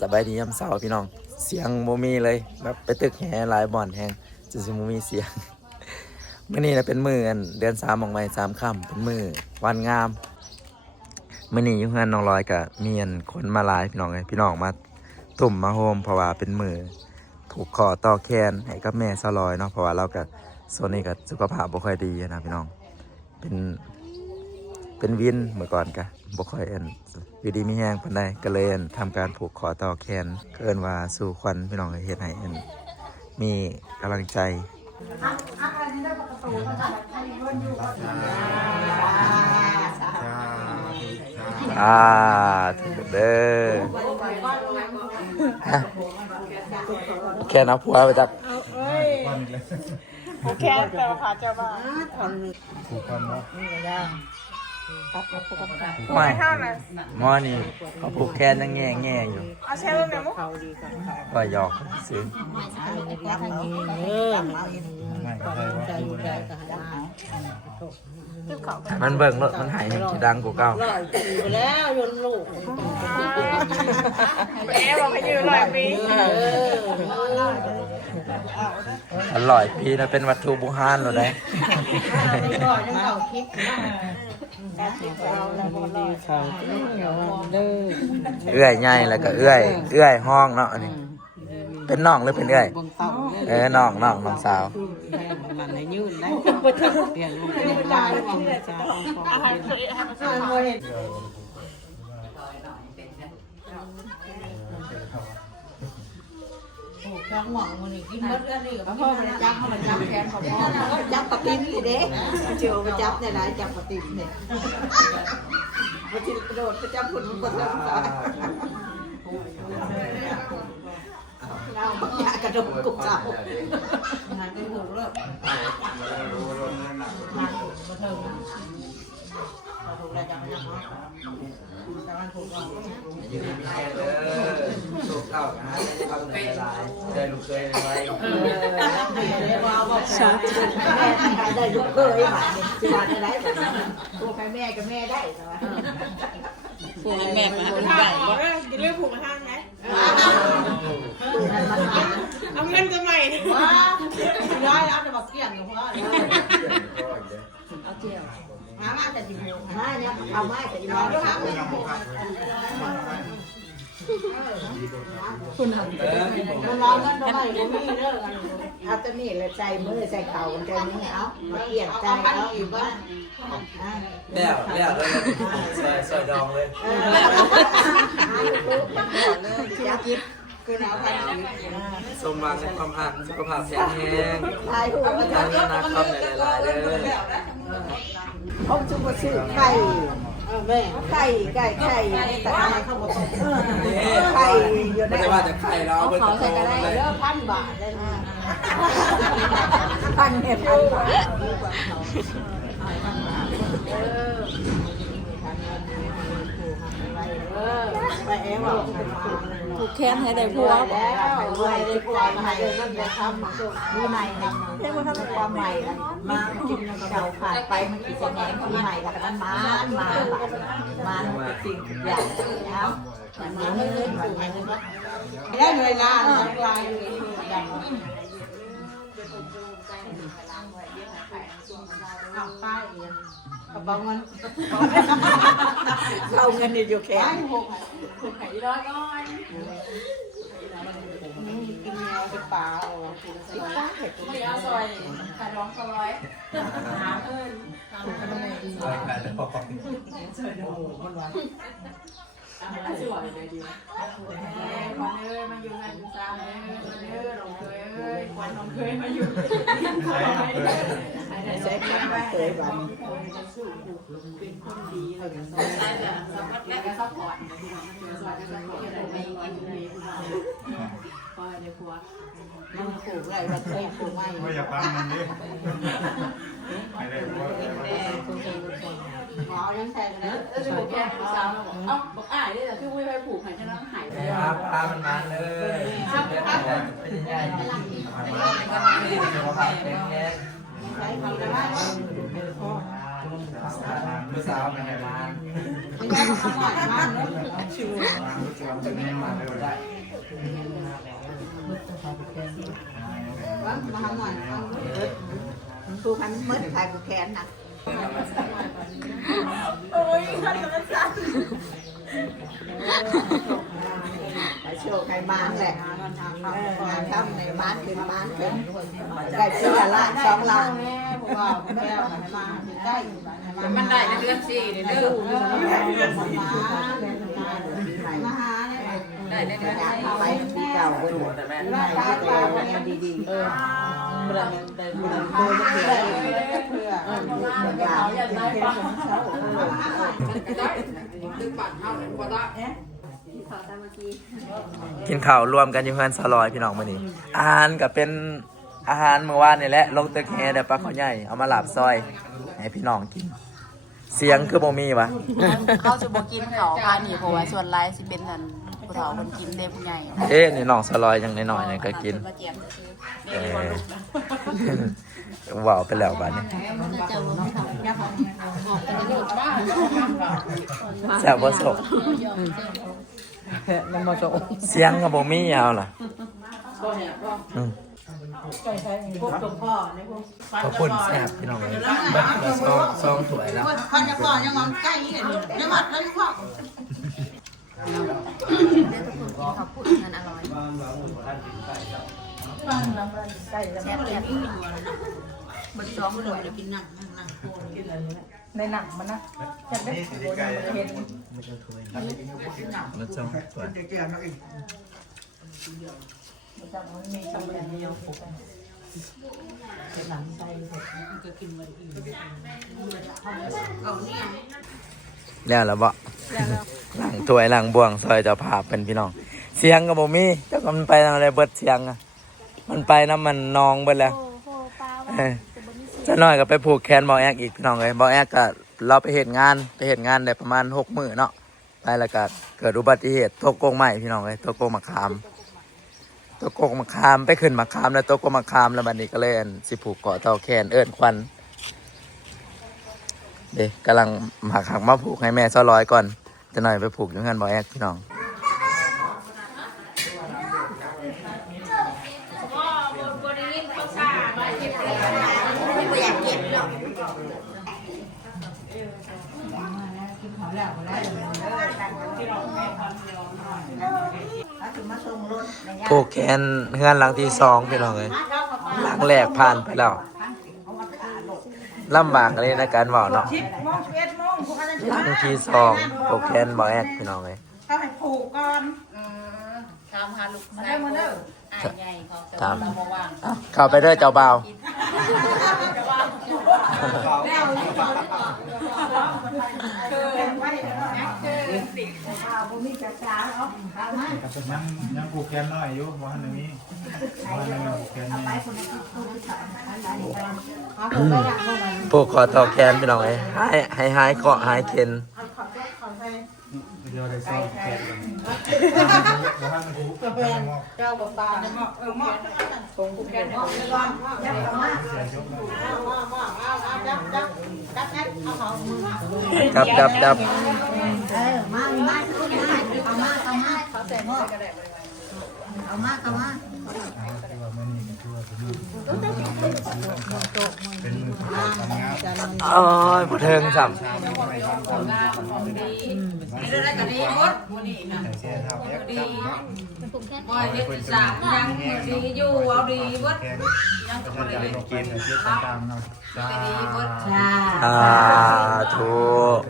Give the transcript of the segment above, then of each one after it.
สบายดียามเสาร์พี่น้องเสียงโมมีเลยแบบไปตึกแห่หลายบ่อนแหงจะโมมีเสียง มื่อนี้นะเป็นมือเดือน3ออกมา3ค่ำเป็นมือวันงามมื่อนี้ยุ่งงานน้องลอยกับมีคนมาหลายพี่น้องเลยพี่น้องมาตุ่มมาโฮมเพราะว่าเป็นมือผูกคอต่อแขนให้กับแม่ซาลอยเนาะเพราะว่าเรากับโซนนี้กับสุขภาพบ่ค่อยดีนะพี่น้องเป็นวินเมื่อก่อนกะบ่ค่อยวิดีมีแห้งปานใดก็เลยทำการผูกคอต่อแขนเกินว่าสู่ควันพี่น้องเฮ็ดให้มีกำลังใจถึงเด้อแค่นับผัวไปจับแค่แต่ว่าจะมาผูกกันเนาะไม่หม้อนี่เขาผูกแขนยังแง่อยู่เอาเช่ลูกเนี่ยมุกก็หยอกซื้อมันเบิ่งรถมันหายจะดังกว่าเก่าแล้วยนลูกแม่บอกให้ยืนหน่อยปีอร่อยพี่นะเป็นวัตถุโบราณเลยนะเอื้อยใหญ่แล้วก็เอื้อยห้องเนาะอันนี้เป็นน้องหรือเป็นเอื้อยน้องสาวมันให้ยืนได้เปลี่ยนลูกเป็นลายของจ้าจังหวังมันนี่กินมดแล้วนี่กับพ่อมันจับเขามันจับแขนของพ่อเขาจับปะติมนี่เด้เจียวไปจับในร้านจับปะติมเนี่ยมาจิกระโดดไปจับผุนมันกดแล้วเราบางอย่างกระโดดกุบเจ้างานเป็นหัวเริ่มงานมาเทิงเราถูกอะไรจับไปยังเนาะแต่มันถูกต้องถูกเก่านะเขาไหนหลายได้ลูกเคยไว้ชัดได้ลูกเคยมาจะมาได้แบบนั้นตัวแม่กับแม่ได้ใช่ไหมพวกแม่มาเป็นใหญ่ก็กินเรื่องผูกมาทางไหนเอาเงินจะใหม่ว้าย้อยเอาแต่บอกเกี่ยงอยู่เพราะเอาเจียวมาแต่จีบมาเนี่ยเอาไม้แต่จีบด้วยครับคุณทำมันร้อนมันทำไมมันมีเรื่องเอาตัวนี้เลยใจมือใจเข่าใจนี้เอามาเกี่ยงใจเอาอยู่บ้านแล้วเลยซอยดองเลยสมบัติความหักสุขภาพแข็งแรงการเงินนาคำหลายๆเลยเขาจุกมาซื้อไข่แม่ไข่แต่ไข่เขาบอกไข่อยู่ได้ว่าจะไข่เราเขาใส่กันได้เยอะ1,000 บาทได้1,000เนี่ย1,000 บาทไปเองว่าผูกแขนให้ได้ผัวแล้วได้ผัวมาให้ก็จะทำมีใหม่เรียกว่าทำความใหม่มากินเก่าขาดไปมันอีกจะแง่มีใหม่แล้วมันมันสิ่งอย่างแล้วมันเลยได้เลยล้านลายอยู่ดังเอาป้ายเองกระเป๋าเงินเอาเงินอยู่แค่ถูกไข่ร้อยก้อนกินแมวเป็นปลาสิป้าเห็ดไม่เอาซอยไข่ร้องซอยหาเอิญซอยสวยเลยดีควันเอ้ยมาอยู่กันจามเอ้ยลงเคยเอ้ยควันลงเคยมาอยู่ใช้ควันเคยวันเป็นคนดีเลยกันซอยซัพพอร์ตแม่ก็ซัพพอร์ตซอยก็ซัพพอร์ตอะไรไม่วันนี้คอยในครัวมันปลูกอะไรแบบนี้ปลูกไม่ไม่อยากฟังมันดิไม่ได้เพราะหมอยังใส่เลยจะผูกแก้มสาวเอ้าบอกอ้ายนี่แต่พี่วุ้ยไปผูกหายจะนั่งหายปลามันมาเลยเป็นใหญ่ใช้ทำได้มือสาวมันไงมา ไม่ใช่ทำหน่อยมากเลย จะแน่มาเลยได้ ทำหน่อยผู้พันมืดใครผู้แขนนะโอ้ยมันกำลังสั่นโชว์ใครบ้านแหละงานทำในบ้านเป็นบ้านเป็นได้เสื้อละ2 ล้านว่าแก้วมาใกล้มันได้เดือน4เด้อมาหาได้เดือน4ไปที่เก่าเบิ่งราคาเก่าเนี่ยดีๆบ่ได้ได้บ่ได้เพื่อเขาอยากได้ปะตึกบ้านเฮาบ่ได้กินข้าวรวมกันอยู่เพื่อนสลอยพี่น้องมื้อนี้อาหารก็เป็นอาหารเมื่อวานนี่แหละลงตึกแฮเด้อปลาข้าวใหญ่เอามาลาบซอยให้พี่น้องกิน เสียงคือบ่มีวะ เขาจะบอกกินเขาพาหนีเพราะว่าส่วนร้ายสิเป็นนั่นผู้เฒ่าคนกินได้ผู้ใหญ่ นี่น้องสลอยจังน้อยๆนี่ก็กิน มาเจียมซื้อ ว้าวไปแล้วบัดนี้แซ่บบ่สก มันมาโต เสียงก็บ่มีเอาล่ะขอบคุณแซ่บพี่น้องเลยซองถ้วยแล้ว คนจะก่อนยังมองใกล้นี่ยังมาแล้วพ่อ เขาพูดเงินอร่อยแซ่บแซ่บมันซ้อมมันเลยกินหนัก ในหนังมันนะจะได้เห็น แล้วซองถ้วย มันมีตำแหน่งเดียวเป็นหลังไส้ แล้วบ่หลังถ้วยหลังบ่วงซอยเจ้าภาพเป็นพี่น้องเสียงก็บ่มีเจ้าก็มันไปทางอะไรเบิดเสียงอ่ะมันไปน้ำมันนองเบิดแล้วจะน้อยก็ไปผูกแขนบ่แอกอีกพี่น้องเอ้ยบ่แอกก็เราไปเฮ็ดงานได้ประมาณ6 มื้อเนาะไปแล้วก็เกิดอุบัติเหตุตกกงไม้พี่น้องเอ้ยตกกงมะขามไปขึ้นมะขามแล้วตกกงมะขามแล้วบัดนี้ก็เลยสิผูกเกาะเต่าแขนเอิ้นควันเด้กำลังมาขังมาผูกให้แม่ซ้อร้อยก่อนจะหน่อยไปผูกอยู่งานบ่แอกพี่น้องผูกแขนเฮือนหลังที่2พี่น้องเลยหลังแรกผ่านไปแล้วลำบากเลยในการเว้าเนาะหลังที่2ผูกแขนบ่แอกพี่น้องเลย เขาให้ผูกก่อน ทำหาลูกชายอ้ายใหญ่เขาแต่เราบ่ว่าง เข้าไปเด้อเจ้าบ่าว ยังผูกแขนน้อยอยู่วันนี้ผูกแขนนี่ ผูกคอต่อแขนพี่น้องเลยให้หายเกาะหายเข็น เดี๋ยวได้ซ้อมแขนกันบ้านมันผูก เจ้ากับตาเนี่ยหม้อคงผูกแขนหม้อเลยก่อนยับมาเอาเขาจับมาเขาใส่หม้อเอามาเป็นมือทำงาน โอ้ยบ่เทิงซ้ำ ได้ก็ดีหมดมื้อนี้นะ เสียทับยักษ์ดี บ่อยเด็กสามยังดีอยู่เอาดีเบิด แขนยังก็จะได้กินเชื่อตามเนาะจ้า ถูก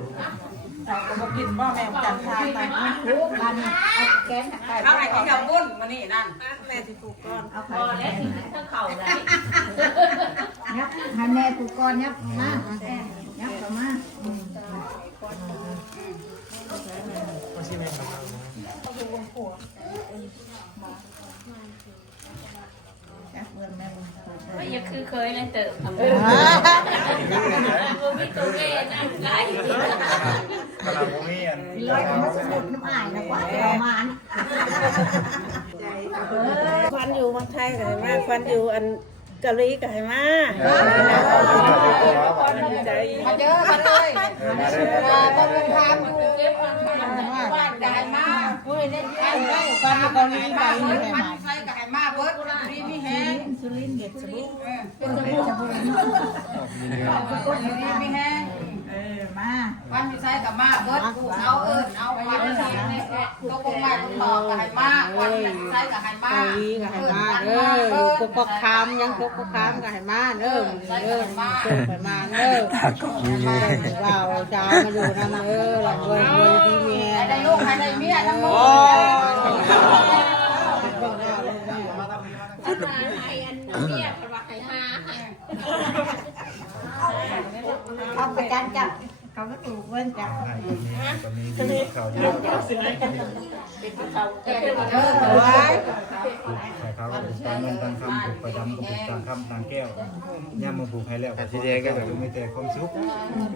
ก็กินบ่แม่จันทานไป ผูกกันเอาแกน ข้าวไหนที่จะบุ้นมานี่นั่นแม่ที่ถูกก่อน เอาไปแล้วถึงถ้าเข่าได้ยับให้แม่ผูกก่อนยับมายับเข้ามาไม่อยากคือเคยเลยเติมทำมีตัวเองนะหลาย กำลังมีอัน ร้อยมาสมุดน้ำอายนะกว่าเรามา ควันอยู่เมืองไทยกับมาควันอยู่อันเกาหลีกับมาใจ มาเจอกันเลยต้องเป็นทางดูบ้านได้มาเฮ้ยเล่นได้ฟันเกาหลีไปนี่แหละมาใส่กับมาเบิร์ดดีมีแฮง สุรินทร์เด็ดสบู่เป็นสบู่ไม่แห้งมา วันที่ใช้กับมาเบิดเอาเอาวันที่นี่ก็คงไม่ต้องต่อกับให้มาวันที่ใช้กับให้มา เกาหลีก็ให้มาเด้อพวกก็คามยังพวกก็คามก็ให้มาเด้อเด้อให้มาเด้อว้าวจ้ามาอยู่นำเด้อหลังรวยดีเมีย ให้ได้ลูกให้ได้เมียทั้งหมด ทำประกันจับเขาก็ถูกเว้นจับ ตอนนี้ข่าวเยอะใส่เขาตอนนั้นตั้งคำปลูกประจำปลูกต่างคำต่างแก้วย่ามาปลูกให้แล้วทีเดียวก็แบบไม่แต่ความสุข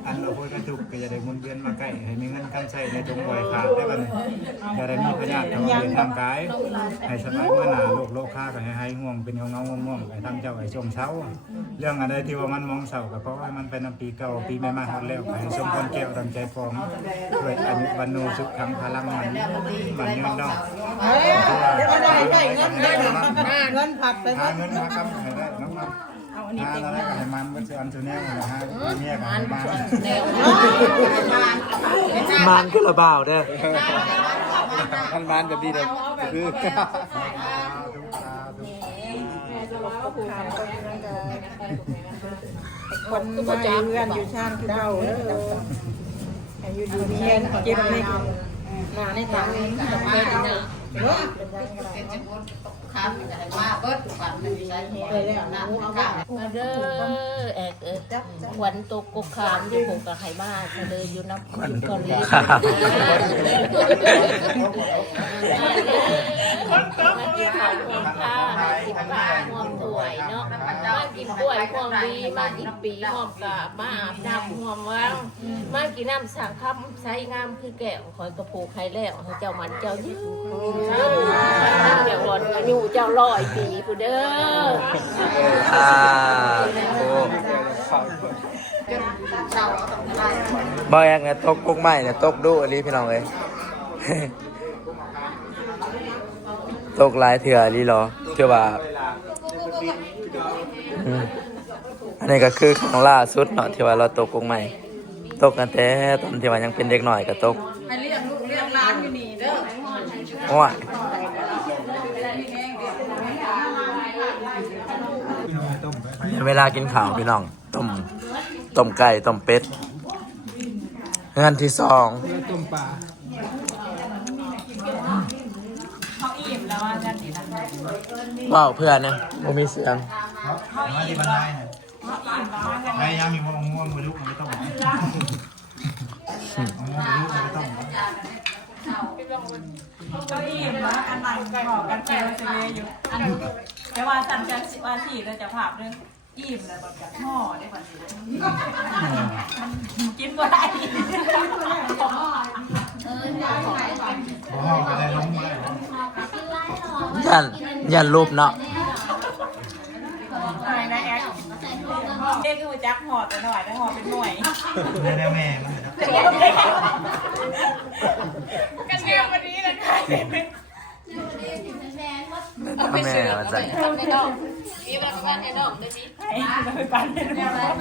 อันเราพูดกันทุกก็จะได้มุนเวียนมาใกล้ให้มีเงินกันใช้ในตรงบ่อยขาดได้บ้างจะได้มีพยาธิทางเดินทางกายให้สบายเมื่อหนาโรคฆ่าก็ให้ห่วงเป็นเงาง่วงให้ทำเจ้าไอ้ชมเช้าเรื่องอะไรที่ว่ามันมองเศร้าก็เพราะว่ามันเป็นปีเก่าปีใหม่มาฮอดแล้วให้สมคนแก้วตั้งใจฟองด้วยอายุบรรณสุขขังพลังมันยืนดอก เดี๋ยวได้ได้เงินได้เงินผักไป หาเงินมากำให้ได้น้องมันหาอะไรก็ให้มันก็จะอันตัวนี้นะฮะเมียกับมัน มานก็ระบ่าวเด้อ มันแบบนี้เด้อคือคนมาเพื่อนอยู่ชาติคือเก่าอยู่ดีเมียนเก็บในหน้าในตังค์จะไปที่ไหนเนาะ เป็นจะพูดค้ำจะให้มาเบิดวันที่ใช้แล้วนะเอามา มาเด้อแอกขวัญตกกขามอยู่ผมกับไข่มาเลยอยู่น้ำอยู่ก่อนเลยมากินข้าวห่วงข้าวมากินปลาห่วงถ้วยเนาะมากินกล้วยห่วงดีมากินปีห่วงกะมาอาบน้ำห่วงว่างมากินน้ำสังคำใช้งามคือแก้วคอยกระปูไข่แล้วให้เจ้ามันเจ้ายืดเจ้าวันอยู่เจ้า100 ปีผู้เด้อ บ่อยากไงตกกุ๊กใหม่เนี่ยตกดูอันนี้พี่น้องเลย ตกหลายเถื่ออันนี้เหรอเถื่อว่าอันนี้ก็คือครั้งล่าสุดเนาะที่ว่าเราตกกุ๊กใหม่ตกกันแต่ตอนที่ว่ายังเป็นเด็กหน่อยก็ตก ให้เรียกลูกเรียกร้านอยู่นี่เด้อ โอ้ยเวลากินข้าวพี่น้องต้มไก่ต้มเป็ดงานที่2ว้าวเพื่อนนะบ่มีเสียง มาที่บ้านนายนายยังมีมะม่วงมาลุกไม่ต้องมะม่วงมาลุกไม่ต้อง เก้าอี้มาอันใหม่หอกกันเจอเจอยู่อันแต่ว่าสันจะว่าที่เราจะภาพเรื่องอิ่มเลยแบบจากหม้อได้ก่อนกินก็ได้ ห้องอะไรล้มเลย ยันรูปเนาะ อะไรนะแอ๊กเด็กคือจักห่อแต่หน่อยแต่ห่อเป็นหน่วย แม่แม่มัน กันเดียววันนี้เลยค่ะ แม่มาจาก ในดอกนี่แบบว่าในดอกได้ดิ ไปปั่นเป็นแนวแล้ว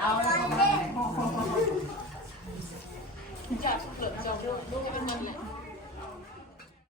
เอาแล้ว จับเปลือกจองลูกให้เป็นมันแหละ